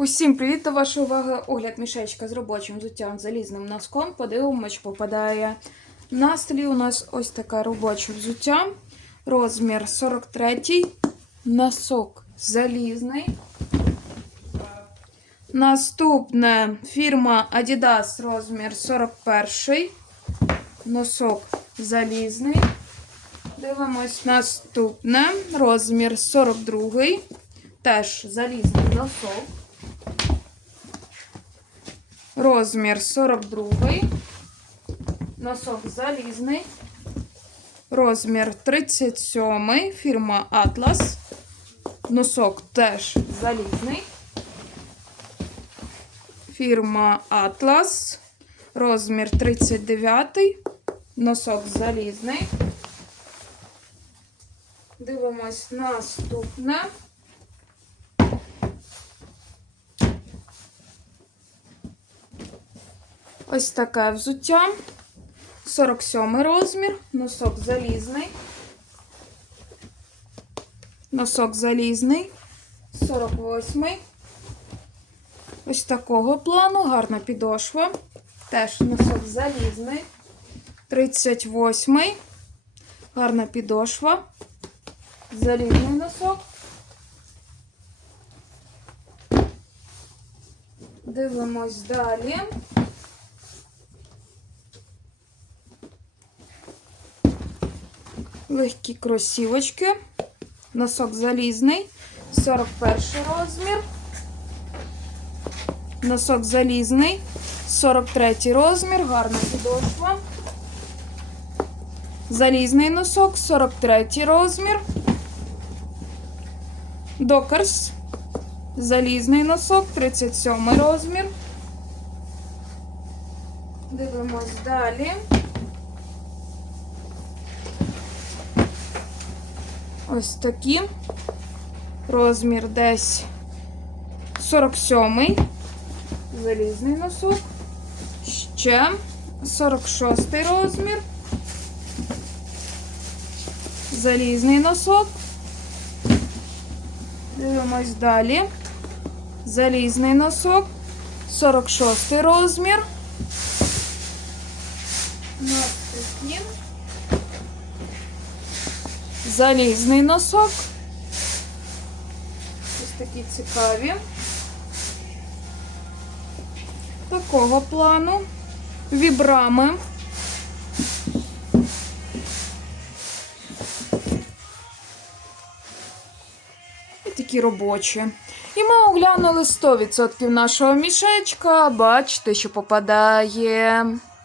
Усім привіт до вашої уваги. Огляд мішечка з робочим взуттям залізним носком. Подивимось, попадає. На столі у нас ось таке робоче взуття. Розмір 43. Носок залізний. Наступне фірма Adidas розмір 41. Носок залізний. Дивимось наступне. Розмір 42. Теж залізний носок. Розмір 42. Носок залізний. Розмір 37. Фірма Atlas. Носок теж залізний. Фірма Atlas. Розмір 39. Носок залізний. Дивимось наступне. Ось таке взуття. 47 розмір. Носок залізний. Носок залізний. 48. Ось такого плану. Гарна підошва. Теж носок залізний. 38. Гарна підошва. Залізний носок. Дивимось далі. Легкі кросівочки. Носок залізний. 41 розмір. Носок залізний. 43 розмір. Гарна підошва. Залізний носок. 43 розмір. Докерс. Залізний носок. 37 розмір. Дивимось далі. Ось такі. Розмір десь 47 залізний носок. Ще 46 розмір. Залізний носок. Дивимось далі. Залізний носок. 46 розмір. Наступні. Залізний носок. Ось такі цікаві. Такого плану. Вібрами. І такі робочі. І ми оглянули 100% нашого мішечка. Бачите, що попадає.